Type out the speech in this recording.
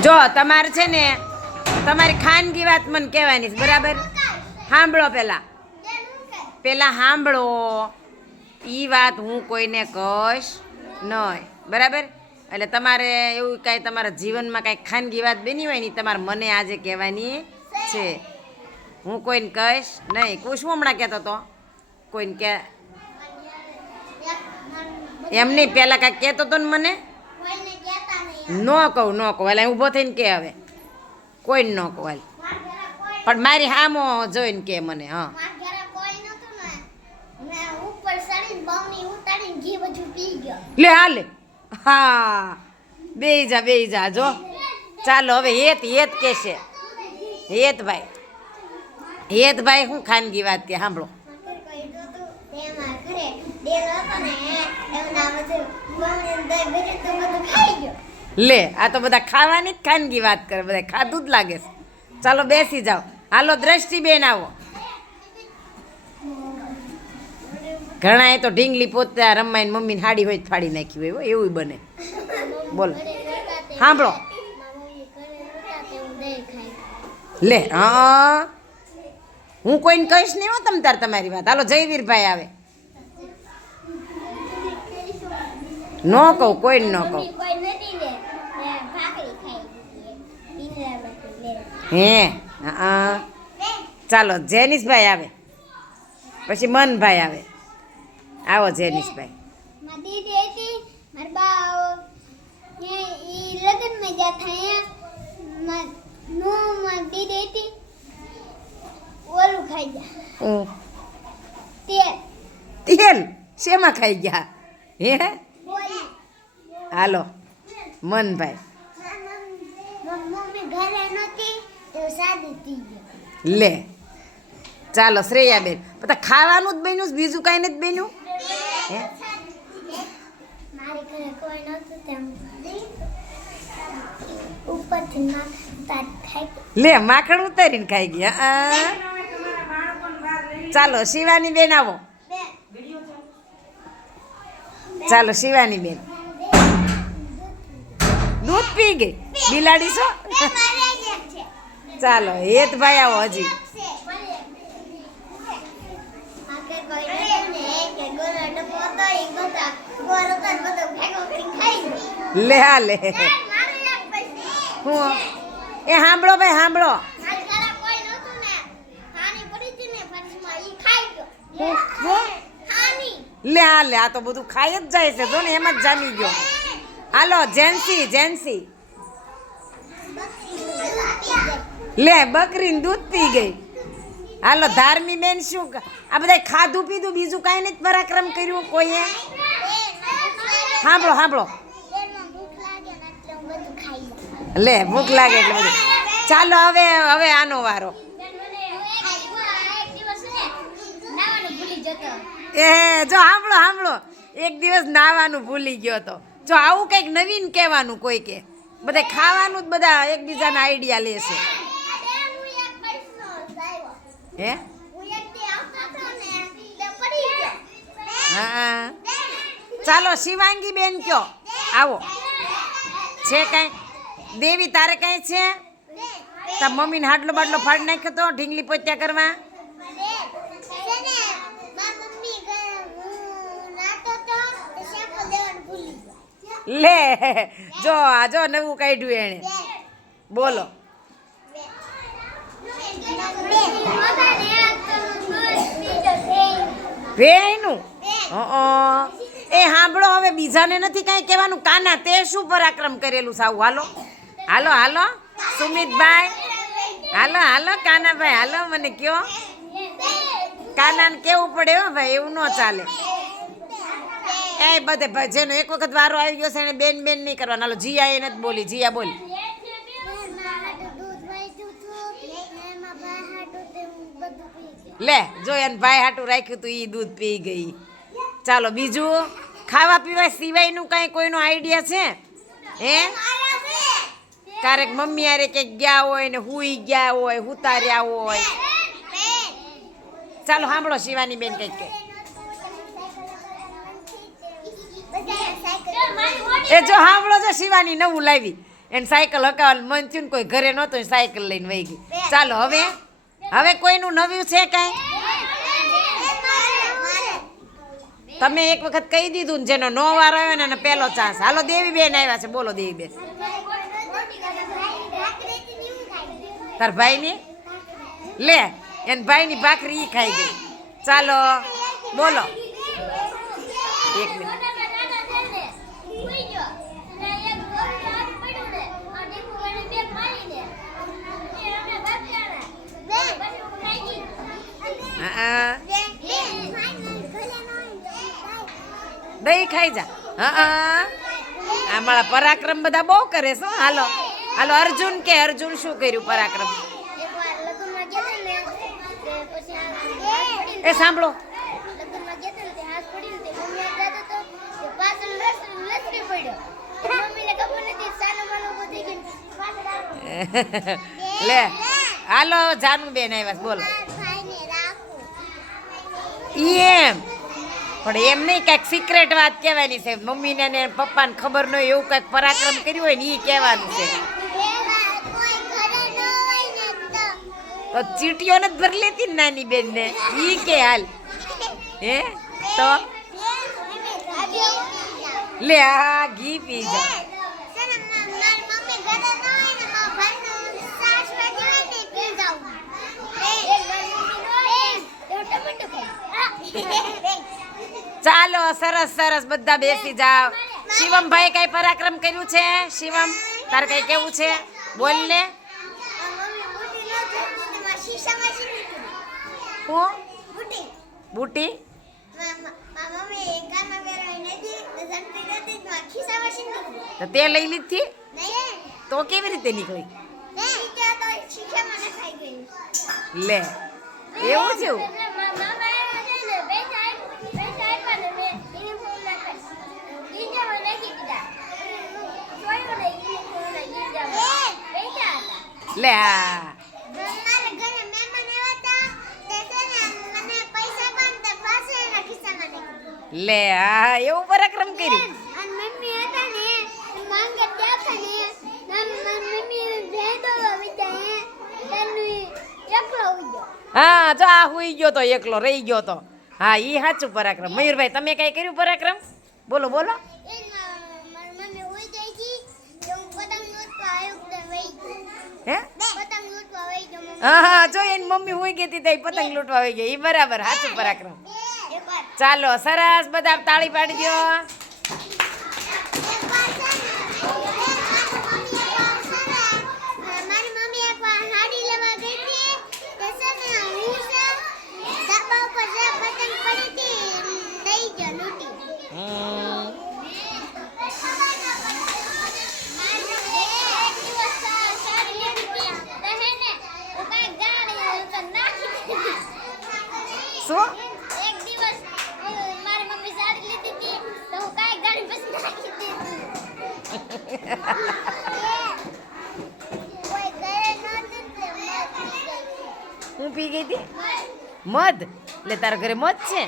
જો, તમારે છે ને, તમારી ખાનગી વાત મને કહેવાની છે, બરાબર? સાંભળો પહેલાં પહેલાં સાંભળો. એ વાત હું કોઈને કહીશ નહીં બરાબર? એટલે તમારે એવું કાંઈ તમારા જીવનમાં કાંઈ ખાનગી વાત બની હોય ને તમારે મને આજે કહેવાની છે. હું કોઈને કહીશ નહીં કુશ હમણાં કહેતો હતો? કોઈને કે એમ નહીં પહેલાં કાંઈક કહેતો હતો ને મને? ન કહું ન કહું. એટલે ઊભો થઈને કે હવે. કોઈને ન કહું હાલ. પણ મારી હામો જોઈને કે મને હા. લે હાલે. હા. બે જા બે જા જો. ચાલો હવે હેત હેત ભાઈ. હેતભાઈ હેતભાઈ હું ખાનગી વાત કે સાંભળો. લે, આ તો બધા ખાવાની જ ખાનગી વાત કરે, બધા ખાધું જ લાગે છે. ચાલો, બેસી જાઓ. હાલો દ્રષ્ટિબેન આવો. ઘણા એ તો ઢીંગલી પોતે રમાઈને મમ્મીને હાડી હોય ફાડી નાખી હોય એવું બને. બોલો. સાંભળો. લે, હા. હું કોઈને કહીશ નહીં, હો, તમ તાર તમારી વાત. હાલો, જયવીરભાઈ આવે. ન કહું, કોઈને ન કહું. હે? હા. ચાલો જેનિશભાઈ આવે. પછી મનભાઈ આવે. આવો જેનિશભાઈ. તેલ. શેમાં ખાઈ ગયા? હે? હાલો. મનભાઈ મમ્મી ઘરે નહોતી તો સાદી થઈ ગયો લે. ચાલો શ્રેયાબેન. બધા ખાવાનું જ બન્યું બીજું કાંઈ નથી બન્યું? લે માખણ ઉતારીને ખાઈ ગયા ચાલો શિવાની બેન આવો ચાલો શિવાની બેન દૂધ પી ગઈ. બિલાડી છો? ચાલો હેતભાઈ આવો હજી. લે હા, લે. હું એ સાંભળો ભાઈ, સાંભળો. લે હા, લે, આ તો બધું ખાઈ જ જાય છે. જો ને, એમ જ જામી ગયો. હાલો, જેન્સી જેન્સી. લે, બકરીને દૂધ પી ગઈ. હાલો, ધાર્મી બેન શું આ બધા ખાધું પીધું, બીજું કાંઈ નથી પરાક્રમ કર્યું કોઈએ? સાંભળો સાંભળો લે, ભૂખ લાગે એટલે બધું. ચાલો, હવે હવે આનો વારો. એ, જો સાંભળો સાંભળો એક દિવસ નાવાનું ભૂલી ગયો તો. જો, આવું કંઈક નવીન કહેવાનું કોઈ કે. બધા ખાવાનું જ બધા એકબીજાના આઈડિયા લેશે હે? હા ચાલો, શિવાંગી બેન કયો. આવો. છે કાંઈ? દેવી તારે કાંઈ છે? તાર મમ્મીને હાડલો બાટલો ફાડી નાખ્યો તો ઢીંગલી પોત્યા કરવા? લે જો આ જો નવું કાઢ્યું એણે. બોલો. વેયનું એ સાંભળો હવે બીજાને નથી કાંઈ કહેવાનું. કાના તે શું પરાક્રમ કરેલું સાવ? હાલો. હાલો હાલો. સુમિતભાઈ. હાલો હાલો કાનાભાઈ. હાલો મને કયો. કાનાને કેવું પડે હો ભાઈ એવું ન ચાલે. એ બધે ભાઈ જેનો એક વખત વારો આવી ગયો છે, એને બેન બેન નહીં કરવાનો. હાલો, જીયા એ નથી બોલી, જીયા બોલી. લે, જો એને ભાઈ હાટું રાખ્યું તું એ દૂધ પી ગઈ. ચાલો, બીજું? ખાવા પીવા સિવાયનું કાંઈ કોઈનો આઈડિયા છે? હે? ક્યારેક મમ્મી હારે ક્યાંક ગયા હોય ને હુઈ ગયા હોય, હુતાર્યા હોય. ચાલો, સાંભળો શિવાની બેન કંઈક કે એ જો સાંભળો છે શિવાની નવું લાવી. એને સાયકલ હકાવ મન થયું કોઈ ઘરે નહોતું સાયકલ લઈને વહી ગઈ. ચાલો હવે. હવે કોઈનું નવ્યું છે કાંઈ? તમે એક વખત કહી દીધું ને જેનો નો વાર આવ્યો ને એને પહેલો ચાન્સ. હાલો દેવી બેન આવ્યા છે. બોલો દેવી બેન તાર ભાઈની? લે એને ભાઈની ભાખરી ખાઈ ગઈ. ચાલો બોલો. એક મિનિટ. ખાઈ જા. હા અમારા આ મારા પરાક્રમ બધા બહુ કરે છે હાલો. હાલો અર્જુન કે અર્જુન શું કર્યું પરાક્રમ? એ સાંભળો. લે હાલો જાનુ બેન આવ્યા બોલો. એમ. પણ એમ નહીં કાંઈક સિક્રેટ વાત કહેવાની છે. મમ્મીને ને પપ્પાને ખબર ન હોય એવું કાંઈક પરાક્રમ કર્યું હોય ને એ કહેવાનું છે. તો ચીટીઓ ને ભરી લેતી ને નાની બેનને? એ કે હાલ. હે? તો? લે આ ઘી પી જા. ચાલો સરસ સરસ બધા બેસી જાઓ શિવમભાઈ કઈ પરાક્રમ કર્યું છે શિવમ તારે કઈ કેવું છે બોલ ને બુટી તે લઈ લીધી તો કેવી રીતે નીકળી લે એવું છે લે આ. લે આ એવું પરાક્રમ કર્યું. હા જો આ હુઈ ગયો તો એકલો રહી ગયો તો. હા એ સાચું પરાક્રમ. મયુરભાઈ તમે કઈ કર્યું પરાક્રમ? બોલો બોલો. હા? હા જો એની મમ્મી હુઈ ગઈ હતી પતંગ લૂંટવા આવી ગઈ. એ બરાબર સાચું પરાક્રમ. ચાલો સરસ બધા તાળી પાડી દો મારી મમ્મી એકવાર હાડી લેવા ગઈ હતી તો છે ને હું છે ધાબા ઉપર જે પતંગ પડી હતી લઈ ગયો લૂંટી હમ. શું એક દિવસ મારી મમ્મી સાડી લીધી હતી તો હું કાંઈ ગાડી પછી નાખી દીધી કોઈ ઘરે નહોતું તે મસ્ત હું પી ગઈ હતી? મધ. એટલે તારા ઘરે મધ છે.